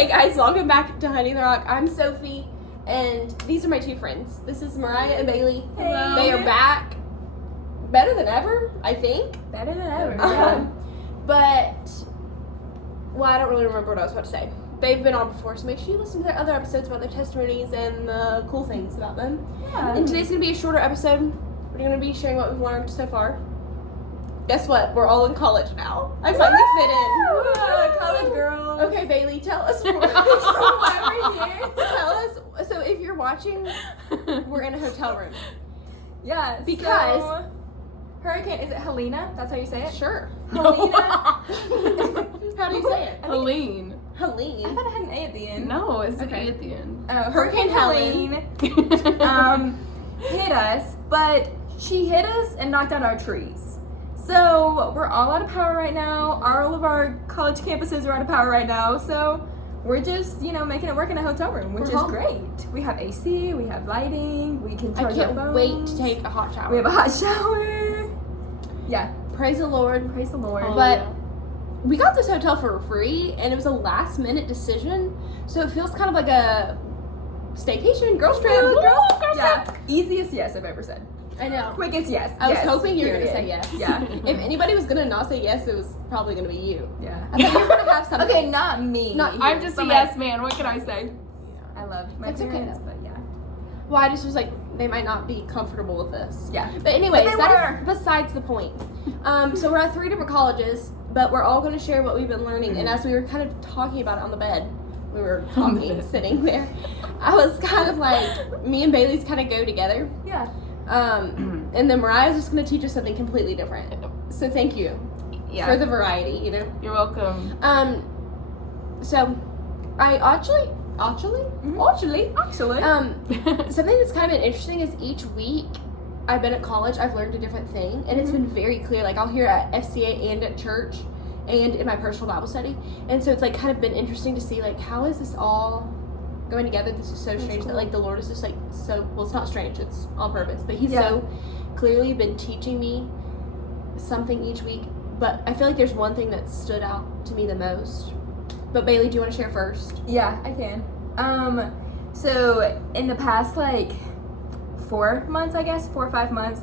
Hey guys, welcome back to Honey in the Rock. I'm Sophie, and these are my two friends. This is Moriah and Bailey. Hello. They are back, better than ever, I think. Better than ever. But, well, I don't really remember what I was about to say. They've been on before, so make sure you listen to their other episodes about their testimonies and the cool things about them. Yeah. And today's going to be a shorter episode. We're going to be sharing what we've learned so far. Guess what? We're all in college now. I finally fit in. College girls. Okay, Bailey, tell us why we're here. Tell us. So, if you're watching, we're in a hotel room. Yeah. Because so, Hurricane, is it Helena? That's how you say it? Sure. Helena. How do you say it? Helene. Helene. I thought it had an A at the end. No, it's Okay. an E at the end. Hurricane Helene. Hit us, but she hit us and knocked out our trees. So we're all out of power right now. All of our college campuses are out of power right now. So we're just, making it work in a hotel room, which We're is home. Great. We have AC, we have lighting, we can I charge our can't phones. wait to take a hot shower. We have a hot shower. Yeah, Praise the Lord. praise the Lord. Oh, But yeah. we got this hotel for free, and it was a last minute decision. So it feels kind of like a staycation, girls trip. Girls Girls yeah, trip. easiest yes I've ever said. I know. Quickest yes. I was yes, hoping you were going to period. say yes. Yeah. If anybody was going to not say yes, it was probably going to be you. Yeah. I thought you were going to have something. Okay, not me. Not you. I'm just a But yes man. What can I say? I loved my That's okay, parents, though. but yeah. Well, I just was like, they might not be comfortable with this. Yeah. But anyways, But they that is besides the point. So we're at 3 different colleges, but we're all going to share what we've been learning. And as we were kind of talking about it on the bed, we were On the talking, bed. sitting there, I was kind of like, me and Bailey's kind of go together. Yeah. And then Mariah's just going to teach us something completely different. So thank you for the variety, You're welcome. So I actually, Actually. something that's kind of been interesting is each week I've been at college, I've learned a different thing, and it's been very clear. Like I'll hear at FCA and at church and in my personal Bible study, and so it's like kind of been interesting to see like how is this all going together. This is so strange that like the Lord is just like so, well, it's not strange, it's on purpose, but he's so clearly been teaching me something each week. But I feel like there's one thing that stood out to me the most. But Bailey, do you want to share first? Yeah, I can. So in the past 4 months, I guess, 4 or 5 months,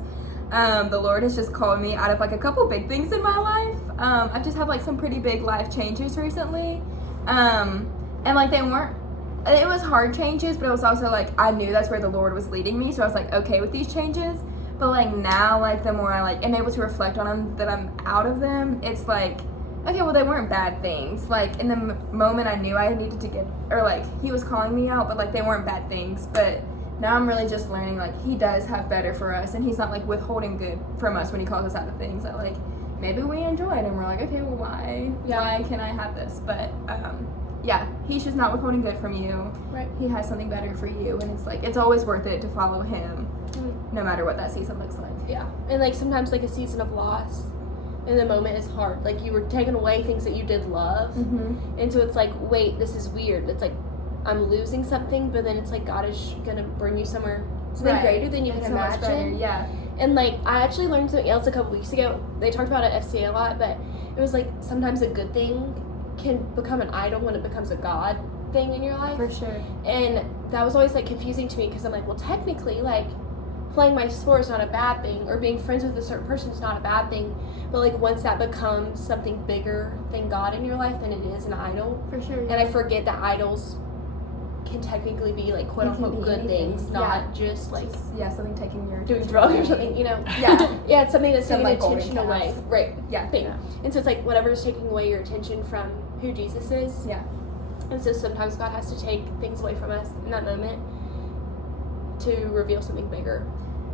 the Lord has just called me out of a couple big things in my life. I've just had some pretty big life changes recently. And they weren't, it was hard changes, but it was also I knew that's where the Lord was leading me. So I was okay with these changes. But now, the more I am able to reflect on them, that I'm out of them, it's okay, well, they weren't bad things. In the moment I knew I needed to get, or he was calling me out, but they weren't bad things. But now I'm really just learning he does have better for us, and he's not withholding good from us when he calls us out of things that maybe we enjoy it, and we're okay, well, why can I have this? But yeah, he's just not withholding good from you. Right. He has something better for you, and it's it's always worth it to follow him, no matter what that season looks like. Yeah. And sometimes a season of loss in the moment is hard. You were taking away things that you did love. Mm-hmm. And so it's wait, this is weird. It's I'm losing something, but then it's God is gonna bring you somewhere something greater than you can so much better, imagine. yeah. And I actually learned something else a couple weeks ago. They talked about it at FCA a lot, but it was sometimes a good thing can become an idol when it becomes a God thing in your life. For sure. And that was always confusing to me because I'm well, technically playing my sport is not a bad thing, or being friends with a certain person is not a bad thing, but once that becomes something bigger than God in your life, then it is an idol. For sure. And I forget that idols can technically be quote unquote good anything. things, not just something taking your doing drugs or something, Yeah. Yeah, it's something that's Some, taking golden attention calf. away. Right. Yeah. Thing. And so it's whatever is taking away your attention from who Jesus is. Yeah. And so sometimes God has to take things away from us in that moment to reveal something bigger.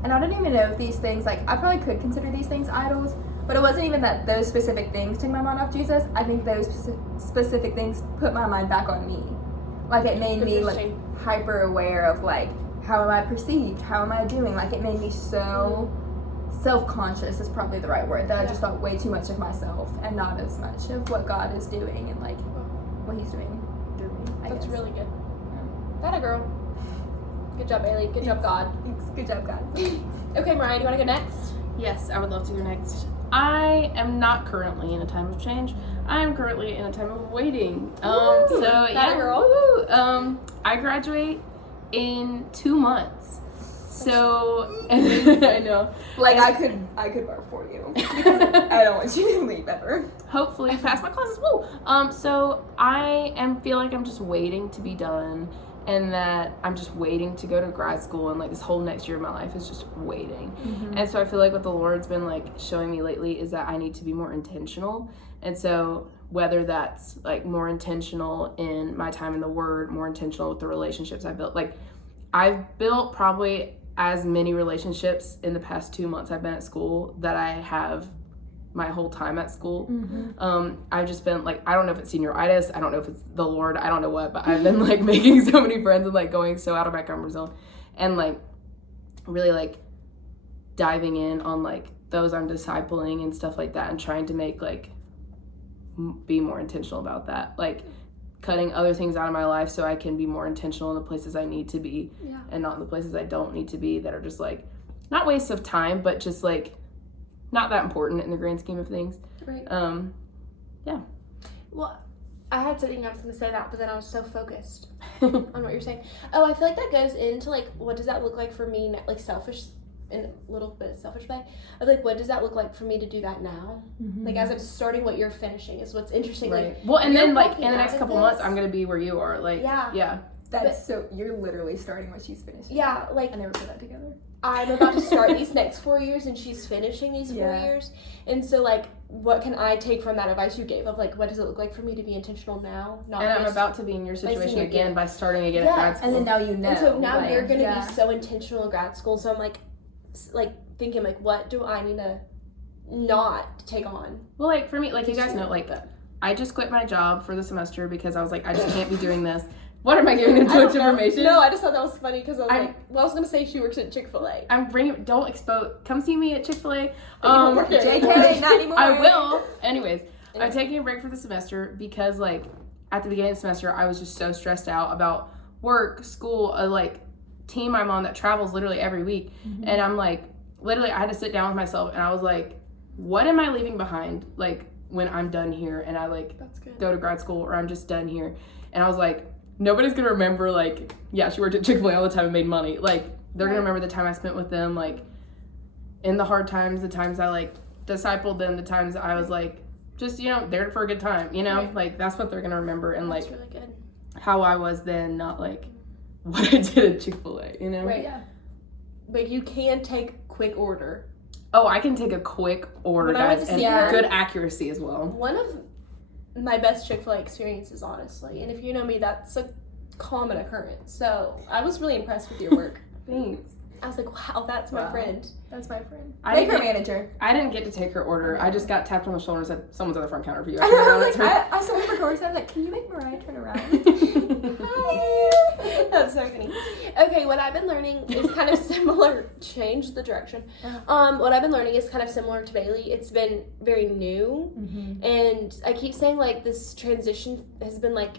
And I don't even know if these things, I probably could consider these things idols, but it wasn't even that those specific things took my mind off Jesus. I think those specific things put my mind back on me. It made me, Interesting. hyper aware of, how am I perceived? How am I doing? It made me so self-conscious is probably the right word, that I just thought way too much of myself and not as much of what God is doing and, what he's doing through me, I That's guess. really good. That a girl. Good job, Bailey. Good job, God. Thanks. Good job, God. Okay, Mariah, do you want to go next? Yes, I would love to go next. I am not currently in a time of change. I am currently in a time of waiting. Girl. Woo-hoo. I graduate in 2 months. So I know. Like I could work for you because I don't want you to leave ever. Hopefully pass my classes. Woo. So I feel like I'm just waiting to be done, and that I'm just waiting to go to grad school, and like this whole next year of my life is just waiting. And so I feel like what the Lord's been like showing me lately is that I need to be more intentional. And so whether that's like more intentional in my time in the Word, more intentional with the relationships I built. Like I've built probably as many relationships in the past 2 months I've been at school that I have my whole time at school. I've just been like, I don't know if it's senioritis, I don't know if it's the Lord, I don't know what, but I've been like making so many friends and like going so out of my comfort zone and like really like diving in on like those I'm discipling and stuff like that, and trying to make like be more intentional about that, like cutting other things out of my life so I can be more intentional in the places I need to be, and not in the places I don't need to be, that are just like not wastes of time, but just like not that important in the grand scheme of things. Right. Yeah. Well, I had something I was going to say that, but then I was so focused on what you're saying. Oh, I feel like that goes into like, what does that look like for me, like selfish, in a little bit of selfish way. Of like, what does that look like for me to do that now? Like as I'm starting what you're finishing is what's interesting. Right. Like, well, and then like walking in the out next of couple this. months, I'm gonna be where you are. Like, yeah. So you're literally starting what she's finishing. Yeah, like I never put that together. I'm about to start these next 4 years, and she's finishing these 4 years. And so, like, what can I take from that advice you gave of, like, what does it look like for me to be intentional now? And I'm about to be in your situation again by starting again at grad school. And then now you know. And so now like, you're going to be so intentional in grad school. So I'm, like thinking, like, what do I need to not take on? Well, like, for me, like, you guys know, like, I just quit my job for the semester because I was like, I just can't be doing this. What am I giving them too much information? No, I just thought that was funny because I was going to say she works at Chick-fil-A. Don't expose, come see me at Chick-fil-A. JK, not anymore. I will. Anyways, I'm taking a break for the semester because, like, at the beginning of the semester, I was just so stressed out about work, school, like, team I'm on that travels literally every week. And I'm like, literally, I had to sit down with myself and I was like, what am I leaving behind, like, when I'm done here and I, like, go to grad school, or I'm just done here? And I was like, nobody's gonna remember, like, yeah, she worked at Chick-fil-A all the time and made money. Like, they're gonna remember the time I spent with them, like, in the hard times, the times I, like, discipled them, the times I was, like, just, you know, there for a good time, you know? Like, that's what they're gonna remember. And, like, really good. how I was then, not, like, what I did at Chick-fil-A, you know? Right. Yeah. But you can take quick order. Oh, I can take a quick order, guys, and good accuracy as well. One of my best Chick-fil-A experiences, honestly, and if you know me, that's a common occurrence. So I was really impressed with your work. Thanks. I was like, wow, that's my friend. That's my friend. Make her manager. I didn't get to take her order. I just got tapped on the shoulder and said, someone's at the front counter for you. I saw her record, so I was like, can you make Mariah turn around? Hi. That's so funny. Okay, what I've been learning is kind of similar. Change the direction. What I've been learning is kind of similar to Bailey. It's been very new. And I keep saying, like, this transition has been, like,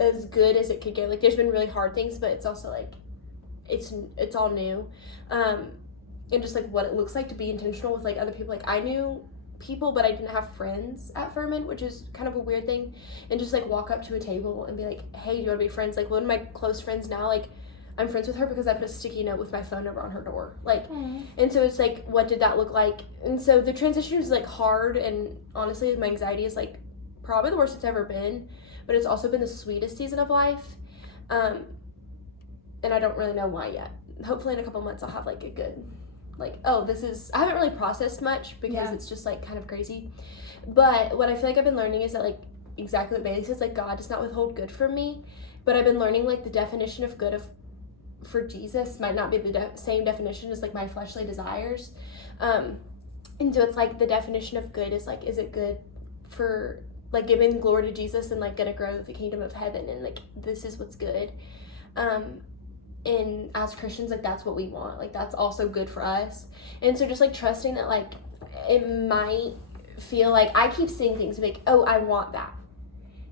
as good as it could get. Like, there's been really hard things, but it's also, like, it's all new, and just like what it looks like to be intentional with like other people. Like I knew people, but I didn't have friends at Furman, which is kind of a weird thing. And just like walk up to a table and be like, "Hey, do you want to be friends?" Like one of my close friends now, like I'm friends with her because I put a sticky note with my phone number on her door. Like, and so it's like, what did that look like? And so the transition was like hard, and honestly, my anxiety is like probably the worst it's ever been, but it's also been the sweetest season of life. And I don't really know why yet. Hopefully in a couple months I'll have like a good, like, I haven't really processed much because it's just like kind of crazy. But what I feel like I've been learning is that like exactly what Bailey says, like God does not withhold good from me. But I've been learning like the definition of good for Jesus might not be the same definition as like my fleshly desires. And so it's like the definition of good is like, is it good for like giving glory to Jesus and like gonna grow the kingdom of heaven, and like this is what's good. And as Christians, like that's what we want, like that's also good for us. And so just like trusting that like it might feel like I keep seeing things like, oh, I want that,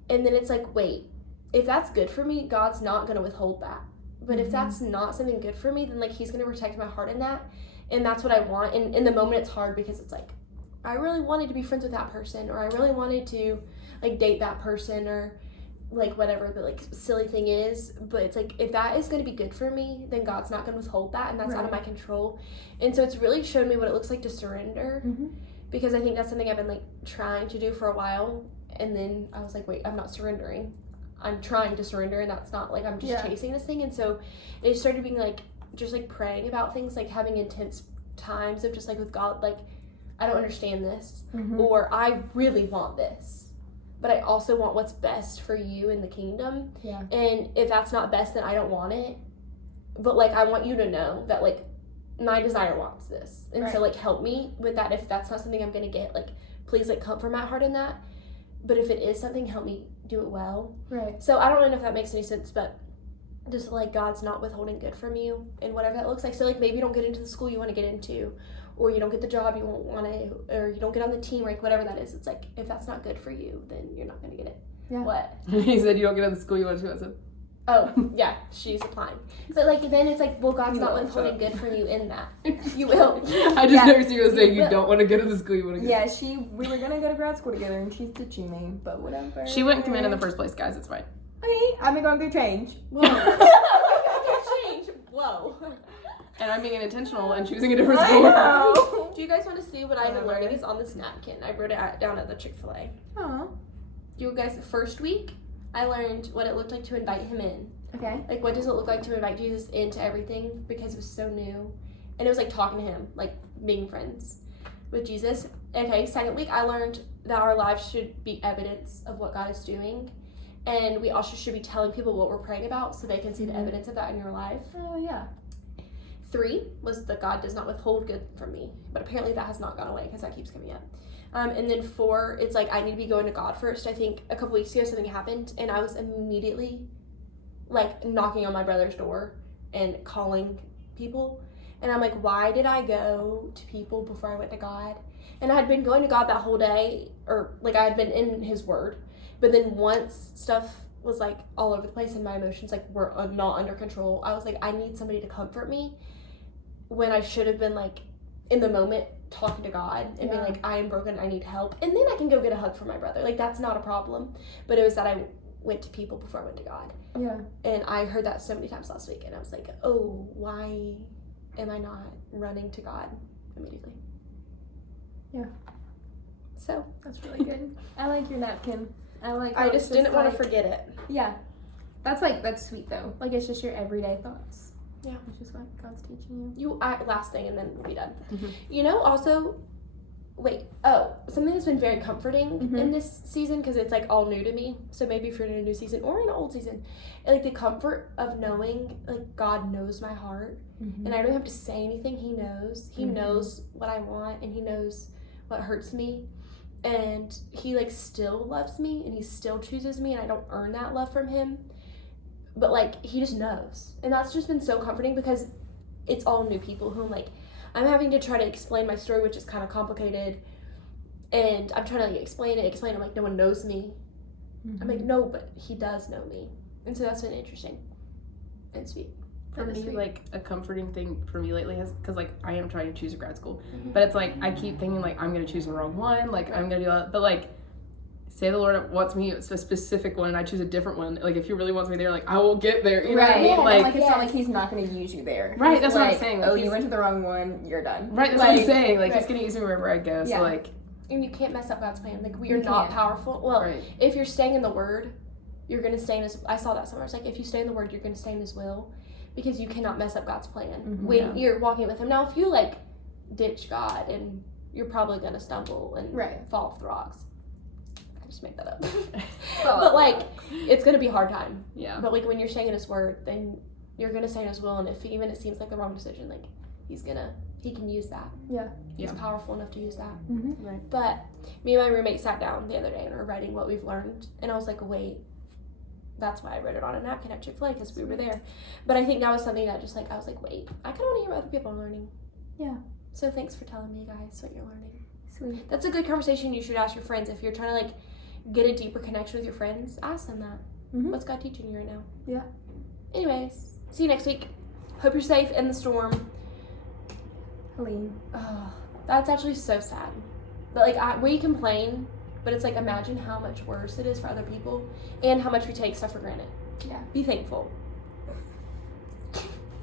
and then it's like, wait, if that's good for me, God's not going to withhold that. But if that's not something good for me, then like he's going to protect my heart in that, and that's what I want. And in the moment it's hard because it's like, I really wanted to be friends with that person, or I really wanted to like date that person, or like whatever the like silly thing is. But it's like, if that is going to be good for me, then God's not going to withhold that, and that's out of my control. And so it's really shown me what it looks like to surrender, because I think that's something I've been like trying to do for a while, and then I was like, wait, I'm not surrendering, I'm trying to surrender, and that's not like, I'm just chasing this thing. And so it started being like just like praying about things, like having intense times of just like with God, like, I don't understand this, or I really want this, but I also want what's best for you in the kingdom. And if that's not best, then I don't want it. But like, I want you to know that like my desire wants this, and so like help me with that. If that's not something I'm gonna get, like please like comfort my heart in that. But if it is something, help me do it well. So I don't know if that makes any sense, but just like God's not withholding good from you, and whatever that looks like. So like maybe you don't get into the school you want to get into, or you don't get the job you want to, or you don't get on the team, or like whatever that is. It's like, if that's not good for you, then you're not going to get it. What? He said you don't get on the school you want to. I said, oh, yeah, she's applying. But like, then it's like, well, God's not withholding good from you in that. You will. I just noticed you were saying you don't want to go to the school you want to go to. Yeah, we were going to go to grad school together, and she's ditching me, but whatever. She wouldn't come in the first place, guys. It's fine. Okay, I'm going through change. Whoa. And I'm being intentional and choosing a different school. Do you guys want to see what I've been learning? It's on this napkin. I wrote it down at the Chick-fil-A. Aww. You guys, the first week, I learned what it looked like to invite him in. Okay. Like, what does it look like to invite Jesus into everything? Because it was so new. And it was like talking to him, like being friends with Jesus. Okay, second week, I learned that our lives should be evidence of what God is doing. And we also should be telling people what we're praying about, so they can see the evidence of that in your life. Oh, yeah. 3 was that God does not withhold good from me. But apparently that has not gone away, because that keeps coming up. And then 4, it's like, I need to be going to God first. I think a couple weeks ago something happened, and I was immediately like knocking on my brother's door and calling people. And I'm like, why did I go to people before I went to God? And I had been going to God that whole day, or like I had been in his word. But then once stuff was like all over the place and my emotions like were not under control, I was like, I need somebody to comfort me, when I should have been like in the moment talking to God and being like, I am broken, I need help. And then I can go get a hug from my brother. Like, that's not a problem. But it was that I went to people before I went to God. Yeah. And I heard that so many times last week, and I was like, oh, why am I not running to God immediately? Yeah. So that's really good. I like your napkin. I just didn't want to forget it. Yeah. That's sweet though. Like, it's just your everyday thoughts. Yeah. Which is what God's teaching you. Last thing, and then we'll be done. You know, also, something that's been very comforting in this season, because it's like all new to me. So maybe if you're in a new season or in an old season, like the comfort of knowing like God knows my heart, and I don't have to say anything. He knows. He knows what I want, and he knows what hurts me. And he like still loves me, and he still chooses me, and I don't earn that love from him, but like he just knows. And that's just been so comforting, because it's all new people who I'm having to try to explain my story, which is kind of complicated, and I'm trying to like explain it. I'm like, no one knows me. I'm like, no, but he does know me. And so that's been interesting and sweet. For me, like, a comforting thing for me lately has, because, like, I am trying to choose a grad school, but it's, like, I keep thinking, like, I'm going to choose the wrong one, like, I'm going to do that, but, like, say the Lord wants me, it's a specific one, and I choose a different one, like, if he really wants me there, like, I will get there, you know what I mean? Like, it's not like he's not going to use you there. Right, that's like, what I'm saying. Like, you went to the wrong one, you're done. Right, that's what I'm saying, like, he's going to use me wherever I go, so, like. And you can't mess up God's plan, like, we are not powerful. Well, if you're staying in the Word, you're going to stay in his, I saw that somewhere, it's like, if you stay in the Word, you're going to stay in his will. Because you cannot mess up God's plan when you're walking with him. Now, if you like ditch God, and you're probably gonna stumble and fall off the rocks. I just made that up. But like, it's gonna be a hard time. Yeah. But like, when you're staying in his word, then you're gonna stay in his will. And if even it seems like the wrong decision, like he can use that. Yeah. He's powerful enough to use that. Right. But me and my roommate sat down the other day and were writing what we've learned, and I was like, wait. That's why I wrote it on a napkin at Chick-fil-A, because we were there. But I think that was something that just like, I was like, wait, I kind of want to hear what other people are learning. Yeah. So thanks for telling me, guys, what you're learning. Sweet. That's a good conversation you should ask your friends. If you're trying to like get a deeper connection with your friends, ask them that. What's God teaching you right now? Yeah. Anyways, see you next week. Hope you're safe in the storm. Helene. Oh, that's actually so sad. But like we complain, but it's like imagine how much worse it is for other people and how much we take stuff for granted. Yeah. Be thankful.